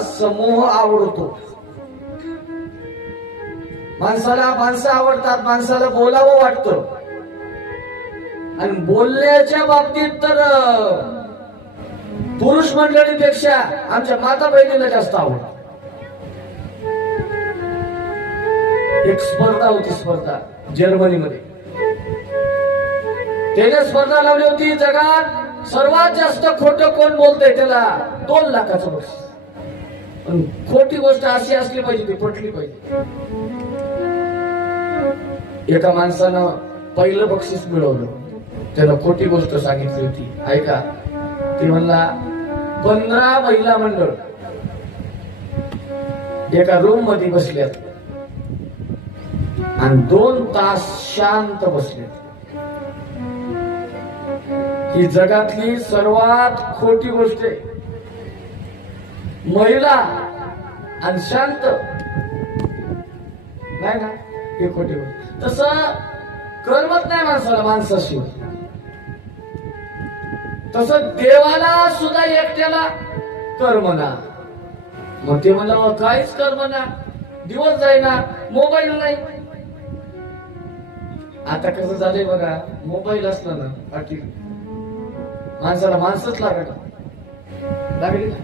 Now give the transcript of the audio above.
समूह आवडतो. माणसाला माणसं आवडतात, माणसाला बोलावं वाटतं. आणि बोलण्याच्या बाबतीत तर पुरुष मंडळीपेक्षा आमच्या माता बहिणीला जास्त आवडत. एक स्पर्धा होती, स्पर्धा जर्मनीमध्ये. त्याने स्पर्धा लावली होती, जगात सर्वात जास्त खोटं कोण बोलतंय त्याला 2 लाखाचं बक्षीस. पण खोटी गोष्ट अशी असली पाहिजे, ती पटली पाहिजे. एका माणसानं पहिलं बक्षीस मिळवलं, त्याला खोटी गोष्ट सांगितली होती. ऐका, ती म्हणला 15 महिला मंडळ एका रूम मध्ये बसल्यात आणि 2 तास शांत बसलेत. ही जगातली सर्वात खोटी गोष्ट आहे. महिला आणि शांत नाही ना, ही खोटी गोष्ट. तसं करमत नाही माणसाला माणसाशिवाय. तसं देवाला सुद्धा एकट्याला करमना. मग ते म्हणलं काहीच करमना, दिवस जाईना, मोबाईल नाही. आता कसं झालंय बघा, मोबाईल असला ना पाठी माणसाला माणसंच लागली ना.